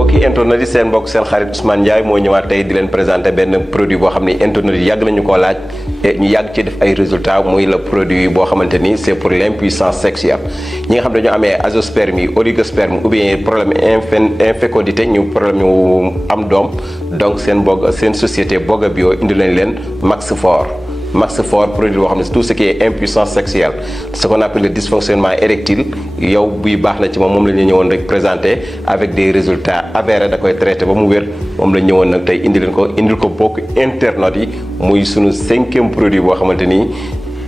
mbokki internet yi seen mbokk seen xarit Ousmane Ndiaye moo ñëwaat tey di leen présenter benn produit boo xam ni internet yi yàgg nañu koo laaj ñu yàgg ci def ay résultats muy le produit boo xamante ni c'est pour l'impuissance sexuelle ñi nga xam ne dañoo amee azoospermie oligosperme ou bien problème infécondité ñu problème ñu am doom donc seen société Boga Bio indi lañ leen Max Fort produit boo xam ne tout ce qui est impuissance sexuelle ce qu'on appelle le dysfonctionnement érectile yow buy baax na ci moom la ñu ñëwoon rek présenté avec des résultats avérés da koy traité ba mu wér moom la ñu ñëwoon nag tey indil ko bokk internet yi muy sunu 5e produit boo xamante ni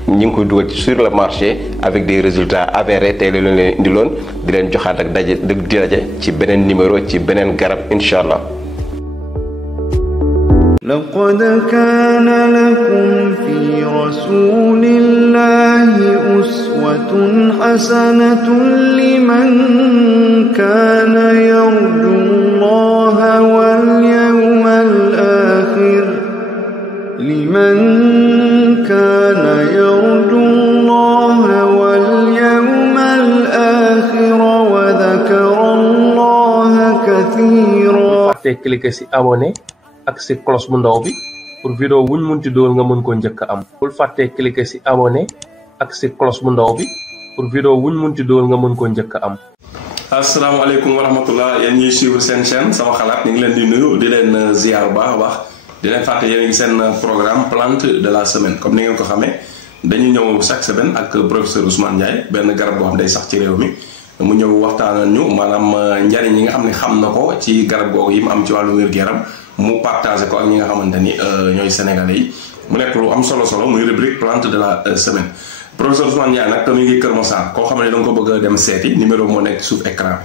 ñu ngi koy dugal sur le marché avec des résultats avérés tey la leen indiloon di leen joxaat ak di daje ci beneen numéro ci beneen garab incha allah. لقد كان لكم في رسول الله أسوة حسنة لمن كان يرجو الله واليوم الآخر وذكر الله كثيرا. cliquer ci abonné ak ci cloche bu ndaw bi pour vidéo wuñ munti dool nga mën ko njëkk am. bul fàtte cliquer ci abonné ak ci cloche bu ndaw bi pour vidéo wuñ munti dool nga mën ko njëkk am. asalaamaaleykum wa rahmatullah yéen ñuy suivre seen chaîne sama xalaat ñu ngi leen di nuyu di leen ziar bu baax a baax di leen fàtte yéen a ngi seen programme plante de la semaine comme ni ngeen ko xamee dañuy ñëw chaque semaine ak professeur Ousmane Ndiaye benn garab boo xam day sax ci réew mi mu ñëw waxtaanal ñu maanaam njariñ yi nga xam ne xam na ko ci garab googu yi mu am ci wàllu wér-gu-yaram mu partagé ko ak ñi nga xamante ni ñooy sénégalais yi mu nekk lu am solo muy rubrique plante de la semaine. professeur Ousmane Ndiaye nag mi ngi Kër Massar koo xam ne da nga ko bëgg a dem seeti numéro moo nekk suuf écran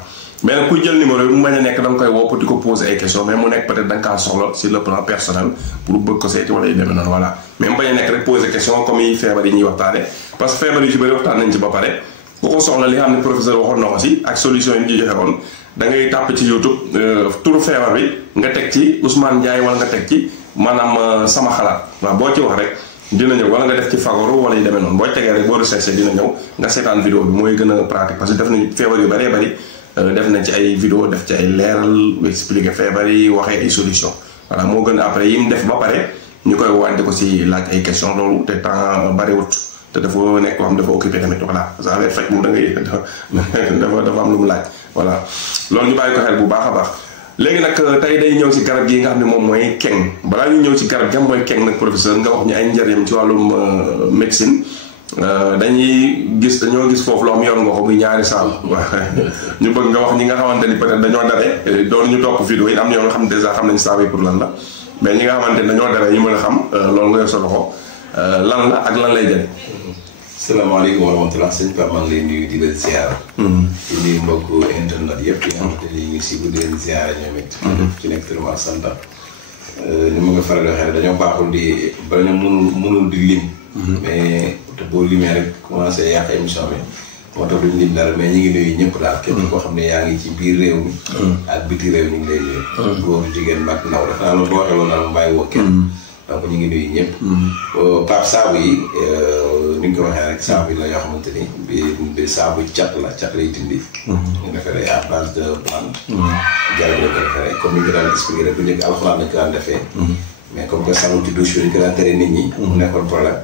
mais nag kuy jël numéro yi mu bañ a nekk da nga koy woo pour di ko poser ay questions mais mu nekk peut-être da nga kaa soxla sur le plan personnel pour bëgg ko seeti wala yu demee noonu voilà mais mu bañ a nekk rek poser question comme yi feebar yi ñuy waxtaane parce que feebar yu ci bëri waxtaan nañ ci ba pare ku ko soxla li nga xam ne professeur waxoon na ko si ak solution yi ñu joxe woon da ngay tàpp ci YouTube turu feebar bi nga teg ci Ousmane Ndiaye wala nga teg ci maanaam sama xalaat waaw boo ci wax rek dina ñëw wala nga def ci fagaru wala yu demee noonu boo tegee rek boo recherché dina ñëw nga seetaan vidéo bi mooy gën a pratique parce que def nañ feebar yu bëree bëri def nañ ci ay vidéo def ci ay leeral expliquer feebar yi waxee ay solution voilà moo gën a après yi mu def ba pare ñu koy wante ko si laaj ay question loolu te temps bëriwut te dafa nekk koo xam dafa occupé tamit voilà parce que avec fekk moom da ngay dafa am lu mu laaj voilà loolu ñu bàyyi ko xel bu baax a baax léegi nag tey day ñëw ci garab gi nga xam ne moom mooy keng balaa ñu ñëw ci garab gi mooy keng nag professeur nga wax ñu ay njëriñam ci wàllum médecine dañoo gis foofu loo xam yor nga ko muy ñaari saal ñu bëgg nga wax ñi nga xamante ni peut-être dañoo dare doon ñu topp vidéo yi am ñoo nga xam ne déjà xam nañ saal yi pour lan la mais ñi nga xamante ni dañoo dare yi mën a xam loolu nga yor sa loxo lan la ak lan lay jëriñ. salaamaaleykum wa rahmatulah sëñ Pape maa ngi lay nuyu di leen ziar. di nuyu mbokku internet yëpp yi nga xamante ni ñu ngi si bu di leen ziar ñoom it. ci nekk vraiment sant. ni ma nga faral di waxee dañoo baaxul di bala ñu mënul di lim. mais te boo limee rek commencé yàq émission bi. moo tax duñ lim dara mais ñu ngi nuyu ñëpp daal. képp koo xam ne yaa ngi ci biir réew mi. ak biti réew ñu ngi lay nuyu. góor jigéen mag ndaw dafa naa loolu boo waxee loolu daal mu bàyyi woo kenn. donc ñu ngi nuyu ñëpp. Pape saabu yi ni nga ko waxee rek saabu yi la yoo xamante ni bi saabu cat lay dindi. ñu defaree à base de plante. garab la ko defaree comme ni nga daan expliqué rek bu njëkk alxuraan lañ ko daan defee. mais comme que sangu ci douche yi dañ ko daan tere nit ñi. mu nekkoon problème.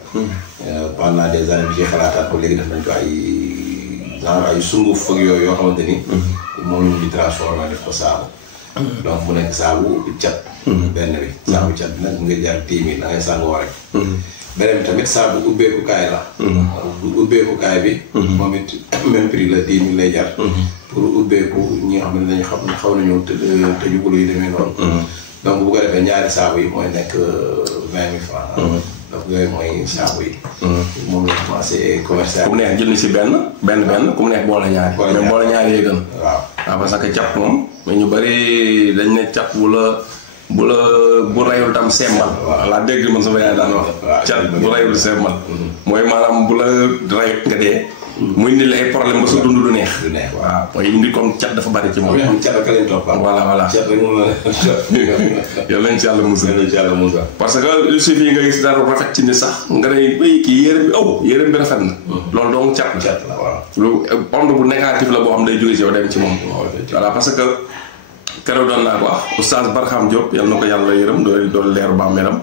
pendant des années bi ci xalaataat ko léegi def nañ ko ay sunguf ak yooyu yoo xamante ni. moom la ñu di transformé def ko saabu. donc mu nekk saabu cat. benn bi saabu cat bi nag mu ngi jaar tiimi da ngay sàngoo rek. beneen bi tamit saabu ubbeekukaay la. bu ubbeekukaay bi. moom it même prix la 10 000 lay jar. pour ubbeeku ñi nga xam ne dañu xaw nañoo tëjugul yu demee noonu. donc bu ko defee ñaari saabu yi mooy nekk 20 000 francs. donc yooyu mooy saabu yi. moom la commencé commercial. ku mu neex jël ni si benn ku mu neex boole ñaari. mais boole ñaari yee gën. waaw parce que cap moom mais ñu bari dañ ne cap bu rayul tam semmal. waaw laa dégg man sama yaay daan wax. cat bu rayul semmal. mooy maanaam bu la rayut nga dee. mu indi la ay problème ba sa dund du neex. waaw mooy indi comme cat dafa bari ci moom. am cat ak lañ topp. voilà cat rek moom la. yàlla nañ ci yàlla musal. parce que il suffit nga gis dara rafet ci ni sax nga ne kii yére bi rafet na. loolu donc cat la waaw. lu onde bu négatif la boo xam day jóge ci yow dem ci moom. voilà parce que keroog doon naa ko wax oustaz Barham Diop yal na ko yàlla yërëm doon leer bàmmeelam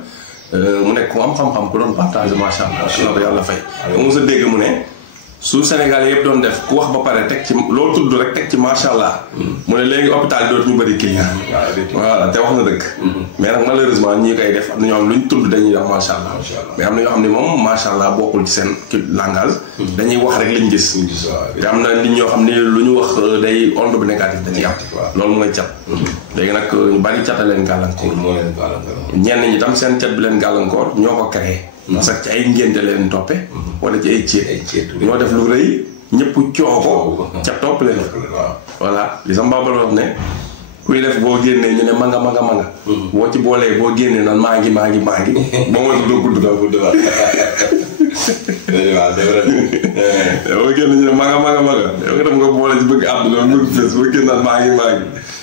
mu nekk ku am xam-xam ku doon partage macha allah na ko yàlla fay. mu mos a dégg mu ne su Sénégal yëpp doon def ku wax ba pare teg ci loolu tudd rek teg ci macha allah. mu ne léegi hôpital dootu ñu bëri client. voilà te wax na dëgg. mais nag malheureusement ñii koy def am na ñoo xam lu ñu tudd dañuy wax macha allah. mais am na ñoo xam ne moom macha allah bokkul ci seen langage. dañuy wax rek liñ gis. te am na nit ñoo xam ne lu ñu wax day onde bu négatif dañuy am. loolu mooy cat. léegi nag ñu bari cat a leen gàllankoor. ñenn ñi tam seen cat bi leen gàllankoor ñoo ko créé. parce que ci ay ngénte leen toppe wala ci ay ceet ñoo def lu rëy ñëpp coow ko ca topp leen voilà li sa mbabal wax ne kuy def boo génnee ñu ne manga boo ci boolee boo génnee nan maa ngi boo ma doo gudd waaw boo génne ñu ne manga yow nga def nga boole ci bëgg àdduna bëgg fes boo génn naan maa ngi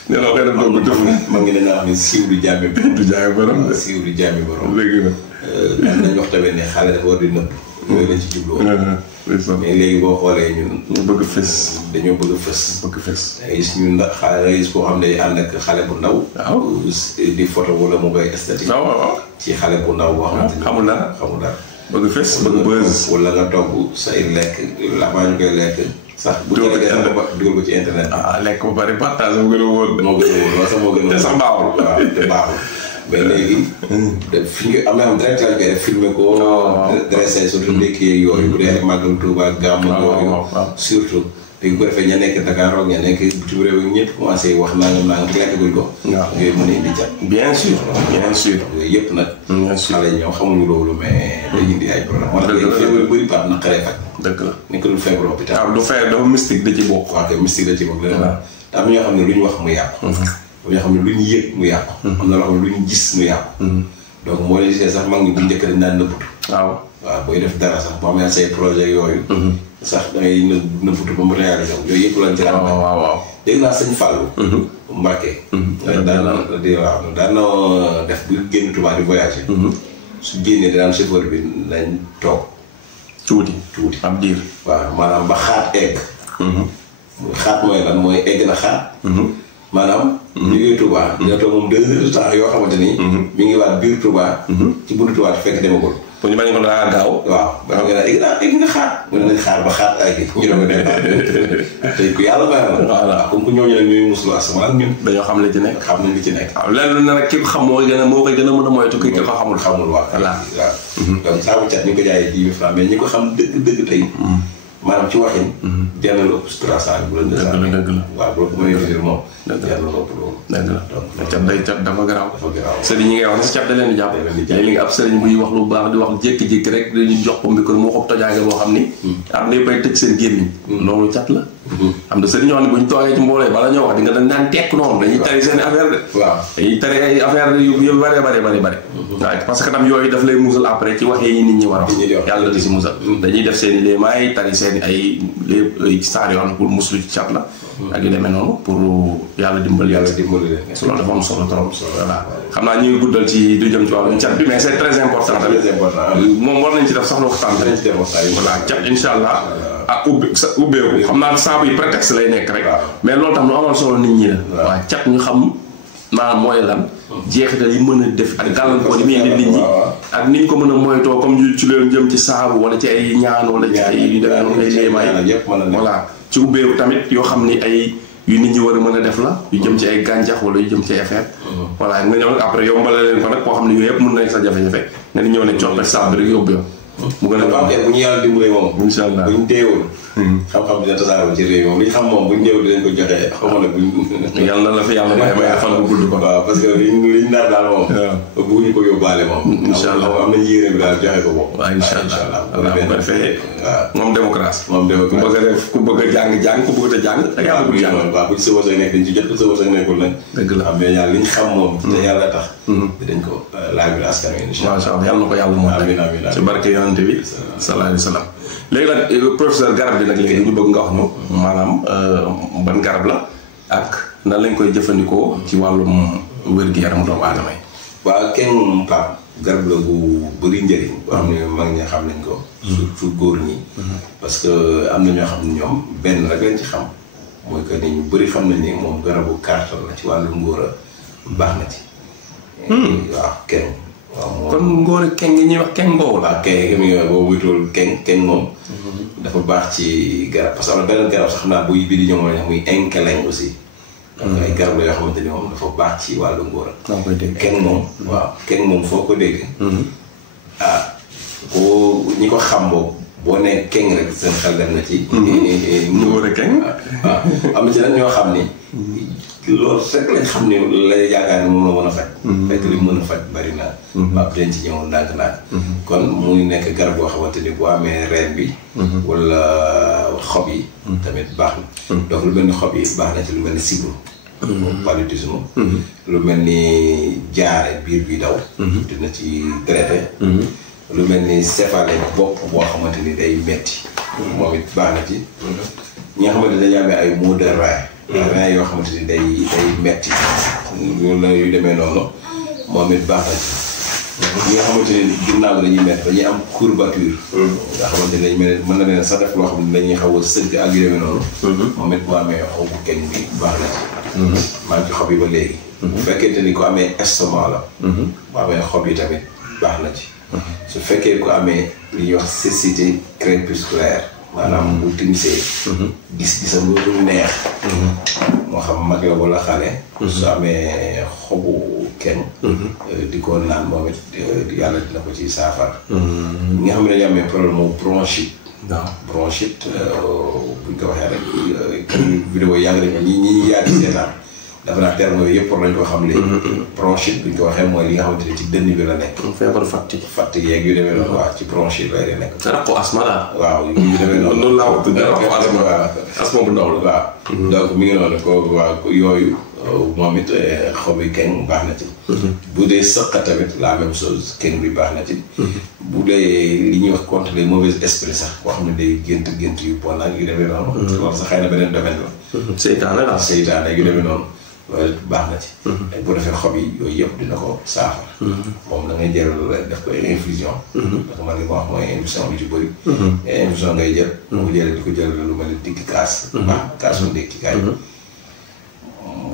nee na xëy na doo ko def ma ngi leen a wax ne siiw du jàmmi borom siiw du jàmmi borom léegi na am nañ wax tamit ne xale dafa war di nëbb yooyu lañ ci jubloo mais léegi boo xoolee ñun ñu bëgg fës dañoo bëgg fës da ngay gis ñun ndax xale da ngay gis koo xam ne ànd ak xale bu ndaw di photo wala mu koy esthétique ci xale bu ndaw boo xamante ni xamul dara bëgg fës bëgg buzz wala nga togg say lekk lafaa ñu koy lekk sax bu dugal ko ci internet lekk ba bari partage moo gën a wóor loolu sax moo gën a wóor te sax baaxul waaw te baaxul mais léegi fi nga am na xam direct lañ koy def filmé ko dressé surtout ndékki yeeg yooyu bu dee ak màggal Tuuba gàmmu yooyu surtout léegi bu ko defee ña nekk Dakar roog ña nekk bitim réew yi ñëpp commencé wax nangam lekk guñ ko yooyu mën a indi cat bien sûr yooyu yëpp nag xale ñoom xamuñu loolu mais day indi ay problème moo tax léegi feebar bëri paat na xaree faj dëgg la nekk lu feebar hôpital du feebar dafa mystique da ci bokk waaw kay mystique da ci bokk la te am ñoo xam ne lu ñu wax mu yàqu am ñoo xam ne lu ñu yëg mu yàqu am na loo xam ne lu ñu gis mu yàqu donc moo leen gisee sax mag ñi bu njëkk dañ daan nëbbatu waaw booy def dara sax boo amee say projet yooyu sax da ngay nëbbatu ba mu réalisé wu yooyu yëpp lañ ci daan waaw dégg naa sëñ Fallou Mbacke daan na def bu génn Touba di voyagé su génnee daan chauffeur bi nañ toog tuuti am diir waaw maanaam ba xaat egg xaat mooy lan mooy egg na xaat maanaam ñu ngi Touba dina toog moom 2 heures de temps yoo xamante ni mi ngi waat biir Touba ci buntu Touba fekk demagul pour ñu bañ ko daa gaaw waaw ba nga naan egg nga xaat mu ne nañ xaar ba xaat ay ñu doog a dem tey ku yàlla baax na voilà comme que ñooñu nag ñooy muslu asamaan ñun dañoo xam li ci nekk xam nañ li ci nekk waaw lenn lu ne nag ki ko xam moo koy gën a mën a moytu ki ko xamul waaw voilà donc saabu cat ñu ko jaayee 10 000 francs mais ñi ko xam dëgg tey maanaam ci waxin jënd la ëpp 300 bu la dëgg la waaw bu la ko mënee dire moom jënd la ëpp loolu dëgg la donc cat dafa garaaw sëriñ ñi ngay wax ne si cat da leen di jàpp léegi nga ab sëriñ buy wax lu baax di wax jékki-jékki rek dañuy jox ko micro moo ko tojaange boo xam ni am day bay tëj seen gémmiñ loolu cat la am na sëriñ ñoo xam ne bu ñu toogee ci mboolee bala ñoo wax di nga dañ naan tekk noonu dañuy tari seen affaire de waaw dañuy tari ay affaire yu bëree waaw parce que tam yooyu daf lay musal après ci waxee yi nit ñi war a wax yàlla di si musal dañuy def seen i léemaay tari seen ay saar yoo xam ne pour muslu ci cat la ak yu demee noonu pour yàlla dimbali leen loolu dafa am solo trop voilà xam naa ñu ngi guddal ci du jëm ci wàllu cat bi mais c'est très important tamit moom war nañ ci def sax waxtaan voilà cat insha allah ubbeeku xam naa saabu yi prétexte lay nekk rek mais loolu tam lu amal solo nit ñi la waaw cat ñu xam maanaam mooy lan jeexital yi mën a def ak gàllankoor yi muy indi nit ñi ak niñ ko mën a moytoo comme ci leen jëm ci saabu wala ci ay ñaan wala ci ay yu demee noonu ay léemaay voilà ci ubbeeku tamit yoo xam ni ay yu nit ñi war a mën a def la yu jëm ci ay gàncax wala yu jëm ci ay affaire voilà nga ñëw nag après yombale leen ko nag koo xam ne yooyu yëpp mën nañ sa jafe-jafe nga ni ñëw ne coppet saabu rek yóbbu yow mu gën a bu ñu yàlla dimbalee moom incha allah bu ñu teewul xam-xam dina tasaaroo ci réew moom li ñu xam moom bu ñu ñëw dinañ ko joxe xaw ma nag buñ yàlla la fi yàlla may fan bu gudd ko waaw parce que liñ nar daal moom bëgguñu ko yóbbaale moom incha allah am nañ yéene bi daal joxe ko moom waaw incha allah bu ko defee moom démocratie ku bëgg a def ku bëgg a jàng ku bëgg a jàng ak yàlla bëgg jàng waaw bu ci sa wërsëg nekk dañ ci jot ko sa wërsëg nekkul nag dëgg la mais yàlla liñ xam moom te yàlla tax dañ ko laaj bi askan wi incha allah yàlla na ko yàlla moom ci barke yonante bi sallallahu alayhi wa sallam léegi nag professeur garab bi nag léegi ñu bëgg nga wax ñu maanaam ban garab la ak nan lañ koy jëfandikoo ci wàllum wér-gu-yaramu doomu aadama yi. waaw kenn Pape garab la bu bëri njëriñ. boo xam ne mag ñi xam nañ ko. surtout góor ñi. parce que am na ñoo xam ne ñoom benn rek lañ ci xam mooy que ni ñu bëri xam nañ ni moom garabu carton la ci wàllu ngóora baax na ci. waaw keng. waaw moom kon ngóora keng gi ñuy wax keng ngoow la. waaw keng mi boo wuytuwul keng moom. dafa baax ci garab parce que am na beneen garab sax xam naa buy bii di ñëw muy inkeleng aussi. donc ay garab la yoo xamante ni moom dafa baax ci wàllu ngóora. keng moom. waaw keng moom foo ko dégg. boo ñi ko xam boo nee keng rek seen xel dem na ci. ngóora keng. waaw am na ci nag ñoo xam ni. loolu rek lañ xam ni lay yaakaar ni moom la mën a faj. fekk li mën a faj bari na. waaw dañ ci ñëw ndànk-ndànk. kon muy nekk garab boo xamante ni boo amee reen bi. wala xob yi. tamit baax na. donc lu mel ni xob yi baax na ci lu mel ni sibru. paludisme. lu mel ni jaare biir bi daw. dina ci traité. lu mel ni céphalée bopp boo xamante ni day metti. moom it baax na ci. ñi nga xamante ni dañu amee ay maux de rein. rein yoo xamante ni day metti. loolu la yu demee noonu moom it baax na ci. ñi nga xamante ni ginnaaw dañuy metti dañuy am courbature. nga xamante ni dañu mën na leen sax def loo xam ne dañuy xaw a sëgg ak yu demee noonu. moom it boo amee xobu keng bi baax na ci. maa ngi ci xob yi ba léegi. bu fekkente ni ko amee estomac la. bu amee xob yi tamit baax na ci. su fekkee ko amee li ñuy wax cécité crépusculaire maanaam bu timisee. gis-gisam lu neex. moo xam mag la wala xale. su amee xobu kenn. di ko naan moom it yàlla dina ko ci saafara. ñi nga xam ne dañu amee problème mu bronchite. waaw bronchite buñ ko waxee rek vidéo yàgg nañu ñi yàgg seetaan. dafa naa terme yooyu yëpp pour lañ ko xam léegi. bronchite buñ ko waxee mooy li nga xamante ne ci dënn bi la nekk. feebar fàtte. fàtte yeeg yu demee noonu. waaw ci bronchite lay nekk. te raqu asma daal. waaw yu demee noonu. loolu laa wax tudd raqu asma. waaw asma bu ndaw la. waaw donc mi ngi noonu ko waaw yooyu moom it xob yi keng baax na ci. bu dee sëq tamit la même chose keng bi baax na ci. bu dee li ñuy wax contre les mauvais esprits sax koo xam ne day gént yu bon ak yu demee noonu. loolu sax xëy na beneen domaine la. seytaane la. seytaane yu demee noonu. loolu baax na ci. bu defee xob yi yooyu yëpp dina ko saafara. moom da ngay jël def ko infusion. parce que man li ma wax mooy infusion bi ci bëri. infusion ngay jël. bu jëlee di ko jël lu mel ni digg kaas. kaas bu ndékki kaay.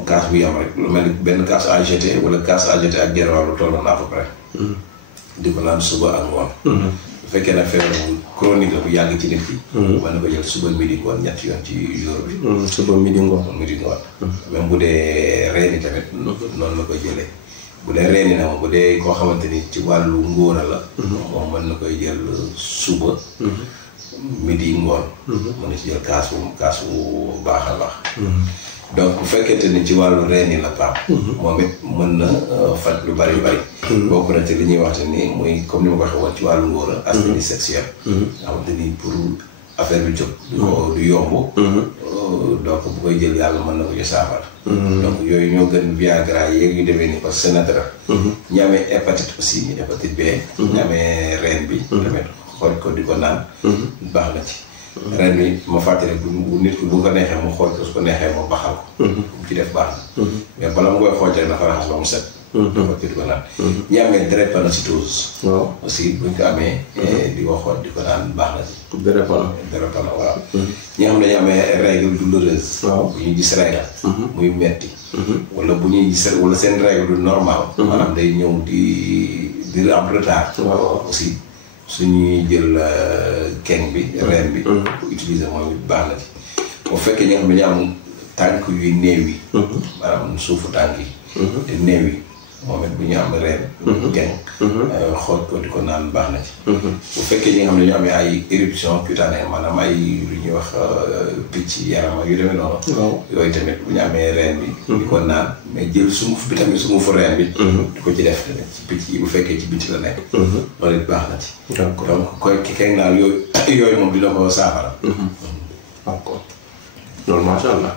kaas bu yam rek lu mel ni benn kaas AGT wala kaas AGT ak genn wàllu tolloon à peu près. di ko naan suba ak ngoon. bu fekkee nag feebar bu chronique la bu yàgg ci nit ki. mën na ko jël suba midi ngoon ñetti yoon ci jour bi. suba midi ngoon. même bu dee reeni tamit. noonu la koy jëlee. bu dee reeni na moom bu dee koo xamante ni ci wàllu ngóora la. moom mën na koy jël suba. midi ngoon. mën na ci jël kaas bu baax a baax. donc bu fekkente ni ci wàllu reeni la pap moom it mën na faj lu bari bari. bokk na ci li ñuy waxte ni muy comme ni ma ko waxee woon ci wàllu ngóora. asthénie sexuelle. nga xamante ni pour affaire bi jóg. du yomb. donc bu koy jël yàlla mën na ko ci saafara. donc yooyu ñoo gën Viagra yeeg yu demee nii parce que c'est naturel. ñi amee hépatite aussi hépatite B. ñi amee reen bi. tamit xool ko di ko naan. baax na ci. ren bi ma fàttali bu nit ki bu ko neexee mu xool ko su ko neexee mu baxal ko. bu ci def baax na. mais bala mu koy xool rek dafa raxas ba mu set. dafa di ko naan. ñi amee drépanocytose. waaw aussi buñ ko amee. di ko xool di ko naan baax na ci. drépano waaw. ñi nga xam ne dañu amee règle douloureuse. waaw bu ñuy gis règle. muy metti. wala bu ñuy gis wala seen règle du normal. maanaam day ñëw di am retard. waaw aussi. suñuy jël keng bi reen bi pour utiliser mooy baax na ci bu fekkee ñi nga xam ne dañu am tànk yuy néew yi maanaam suufu tànk yi te néew yi moom it bu ñu am reen keng xool ko di ko naan baax na ci bu fekkee ñi nga xam ne dañu amee ay éruption cutanée maanaam ay lu ñuy wax picc yaram ak yu demee noonu yooyu tamit bu ñu amee reen bi di ko naan mais jël sunguf bi tamit sungufu reen bi di ko ci def tamit ci picc yi bu fekkee ci biti la nekk loolu it baax na ci donc koy keng naan yooyu moom dina ko saafara d'accord loolu macha allah.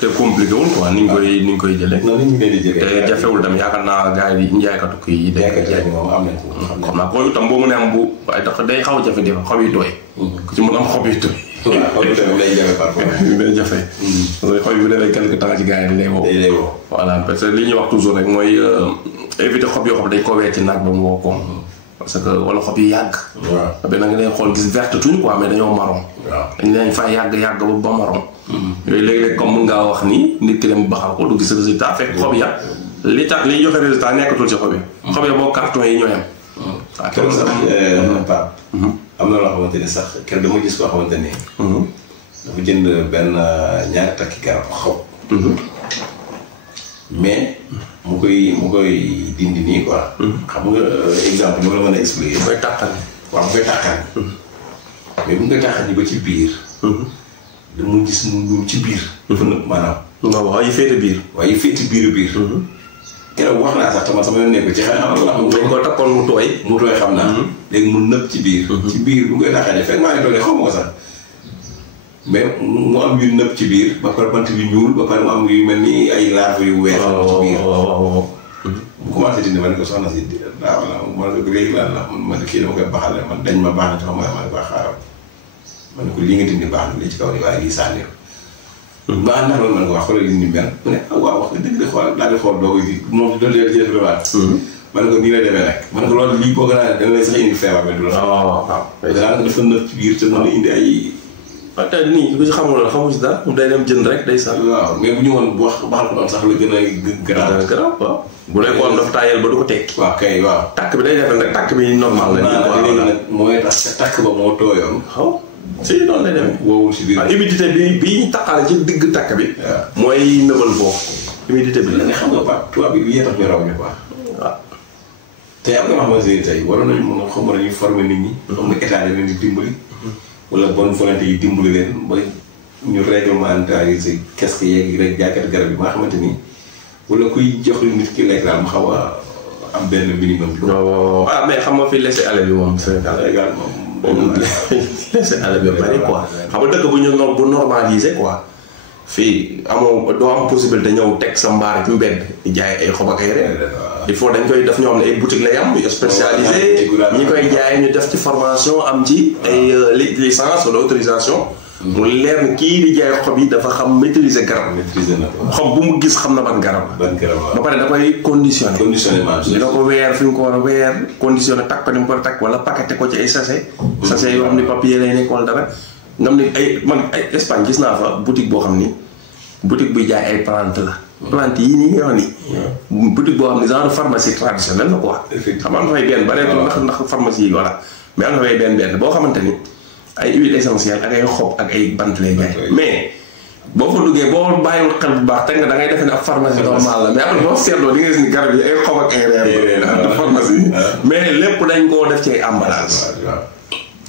te compliqué wul quoi ni ñu koy jëlee. non ni ñu leen di jëlee. te jafewul tam yaakaar naa gars yi njaaykatu kii yi. jaay moom am nañ ko. xam naa ko itam boo mënee am bu waaye dafa day xaw a jafe di xob yi tooy. ku ci mën am xob yi tooy. waaw xob yi tamit day jafe parfois. day jafe. parce que xob yi bu demee quelque temps ci gars yi day wow. day wow. voilà parce que li ñuy wax toujours rek mooy éviter xob yoo xam dañ ko weer ci naaj ba mu woo koom. parce que wala xob yi yàgg. waaw ba nga leen xool gis verte tuñ quoi mais dañoo marron. waaw dañ leen fa yàgg ba marron. yooyu léeg-léeg comme mun ngaa wax ni nit ki dem baxal ko du gis résultat fekk xob ya li tax li joxe résultat nekkatul ci xob yi. xob ya boo carton yi ñoo yem. waaw keroog sax Pape. am na loo xamante ni sax keroog dama gis koo xamante ni. dafa jënd benn ñaari takki garab xob. mais mu koy dindi nii quoi. xam nga exemple ni ma la mën a expliquer. koy tàqal. waaw mu koy tàqal. mais bu ñu koy tàqal ni ba ci biir. dama gis mu ñuul ci biir. dafa nëb maanaam. non waaw yi féete biir. waaye yi féete biir. keroog wax naa sax tamit sama yoon nekk ci xam nga. dañ ko takkoon mu tooy. mu tooy xam naa. léegi mu nëb ci biir. ci biir bu ñu koy tàqalee fekk maa ngi toog xaw ma ko sax. mais mu am yu nëb ci biir ba pare bant bi ñuul ba pare mu am yu mel ni ay larve yu weex. ci biir bu commencé dindi ma ne ko soxna si daaw la ma ne ko léegi lan la man kii dama koy baxal man dañ ma baax na ci xam nga ma ne ko xaaral ma ne ko lii nga dindi baax na li ci kaw ni waaye lii sànni ko. baax na loolu man ko wax xoolal li ni mel mu ne ah waaw wax nga dëgg de xool daal di xool doo koy di moom doon leen jëf rewaat. ma ne ko nii la demee nag ma ne ko loolu lii boo ko naan dana lay sax indi feebar bi du la. waaw daanaka dafa nëb ci biir te mën na indi ay. waaw tey nii bu ci xamul xamu si dara day dem jënd rek day sax. waaw mais bu ñu woon bu wax baxal ko doon sax la gën a garaaw. garaaw waaw. bu nekkoon dafa taayal ba du ko tekki. waaw kay waaw. takk bi day def rek takk bi normal la. léegi nag mooy tax takk ba moo tooyoon. waaw si noonu lay demee. woowul si biir. waaw humidité bi ñu taqaale ci digg takk bi. mooy nëbal foofu. humidité bi la nga xam nga Pape tubaab bi lii tax ñu raw ñu quoi. waaw. tey am na loo xamante ne tey waroon nañu mën a xam ne ñu former nit ñi. xam nga état leen di dimbali. wala bonne volonté yi dimbali leen ba ñu réglementariser casque yeeg rek jaaykat garab yi ba nga xamante ni wala kuy jox nit ki lekk daal mu xaw a am benn minimum bi. waaw mais xam nga fi laisser aller bi moom Sénégal également. laisser aller bi bari quoi. xam nga dëkk bu ñu bu normaliser quoi. fii amoo doo am possibilité ñëw teg sa mbaar ci mbedd di jaay ay xob ak ay reen. il faut dañ koy def ñoo xam ne ay boutique lay am yu spécialisé ñi koy jaay ñu def ci formation am ci ay licence wala autorisation. mu leer ni kii di jaay xob yi dafa xam maîtriser garab. maîtriser na ko xob bu mu gis xam na ban garab la. ban garab la ba pare da koy conditionné. conditionnement dina ko weer fi mu ko war a weer conditionné takk ko ni mu ko war a takk wala paqueté ko ci ay sachet. sachet yoo xam ne papier lay nekk wala dara. nga xam ne ay Espagne gis naa fa boutique boo xam ni boutique buy jaay ay plante la. plante yii nii nga wax ni. boutique boo xam ne genre pharmacie traditionnelle la quoi. xam nga am na fay benn bareetul ndax pharmacie yi voilà mais am na fay benn boo xamante ni ay huile essentielle ak ay xob ak ay bant lay jaay. mais boo ko duggee boo bàyyiwul xel bu baax teg nga da ngay defe ne ab pharmacie normale la mais après boo seetloo di nga gis ni garab yi ay xob ak ay reer la pharmacie mais lépp dañ koo def ci ay emballage.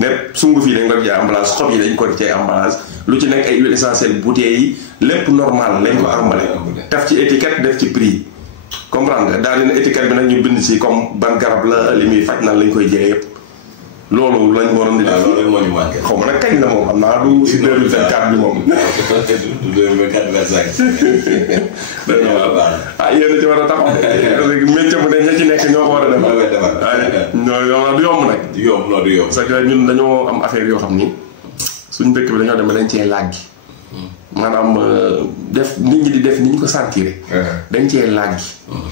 lépp sunguf yi dañ ko def ci ay emballage xob yi dañ ko def ci ay emballage lu ci nekk ay huile essentielle bouteilles yi lépp normal lañ ko emballé def ci étiquette def ci prix comprendre nga daal dina étiquette bi nag ñu bind si comme ban garab la li muy faj nan lañ koy jëlee yëpp loolu lañ waroon di def. loolu moo ñu manqué. xaw ma nag kañ la moom xam naa du si 2024 bi moom. du 2024 ah yéen a ci war a taxaw. léegi métier bu ne ña ci nekk ñoo ko war a defar. waaye du yomb nag. du yomb non du yomb. parce que ñun dañoo am affaire yoo xam ni suñ dëkk bi dañoo dem dañ cee làggi. maanaam def nit ñi di def ni ñu ko sentir. dañ cee làggi.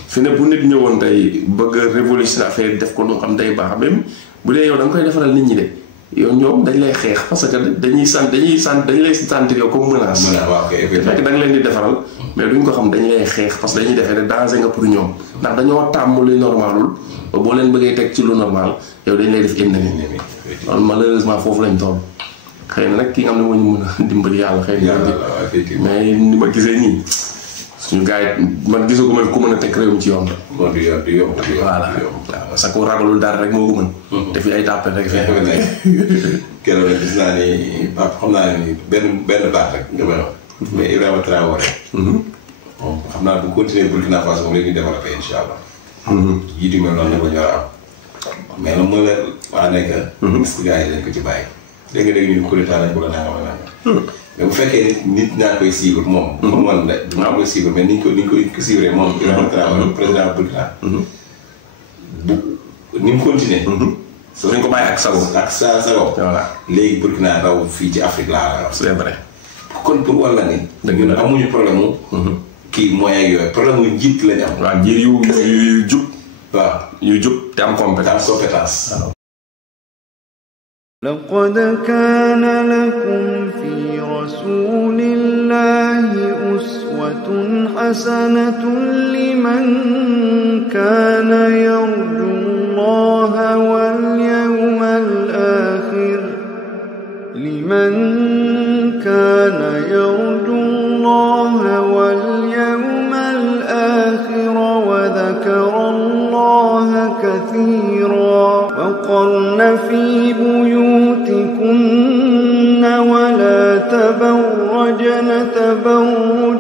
fi ne bu nit ñëwoon tey bëgg a révolutionner affaire def ko lu xam day baax même bu dee yow da nga koy defaral nit ñi de yow ñoom dañ lay xeex parce que dañ lay sentir yow comme menace. fekk da nga leen di defaral. mais duñ ko xam dañ lay xeex parce que dañuy defee ne danger nga pour ñoom ndax dañoo tàmm lu normalul ba boo leen bëggee teg ci lu normal yow dañ lay def ennemi. loolu malheureusement foofu lañ toll. xëy na nag ki nga xam ne moo ñu mën a dimbali yàlla xëy na. mais ni ma gisee nii suñu gars yi man gisoo ko ku mën a teg réew mi ci yoon la. bon du yomb voilà parce que ku ragalul dara rek moo ko mën. te fi ay tàppale rek fee. keroog nag gis naa ni Pape xam naa ni benn baat rek nga may wax. mais Ibrahima Traoré. bon xam naa bu continuer Burkina Faso moom la ñuy développé incha allah. jiitu mel noonu la ko ñor a am. mais nag mooy la waa nekk. est-ce que gars yi dañ ko ci bàyyi. dégg ñu coup d'état lañ ko la nangam ak nangam. mais bu fekkee nit naa koy suivre moom. moom man de du ma koy suivre mais ni ñu ko suivre moom. Ibrahima Traoré président Burkina. bu ni mu continuer. su ñu ko bàyyi ak sago. ak sago. voilà léegi Burkina raw fii ci Afrique laa la wax. c'est vrai. kon pour wàll ni. dëgg la amuñu problème mu. kii moyen yooyu problème mu njiit lañ am. waaw njiit yu jub. waaw yu jub te am compétence. لقد كان لكم في رسول الله أسوة حسنة لمن كان يرجو الله واليوم الآخر وذكر الله كثيرا وقرن في بيوتكن ولا تبرجن تبرج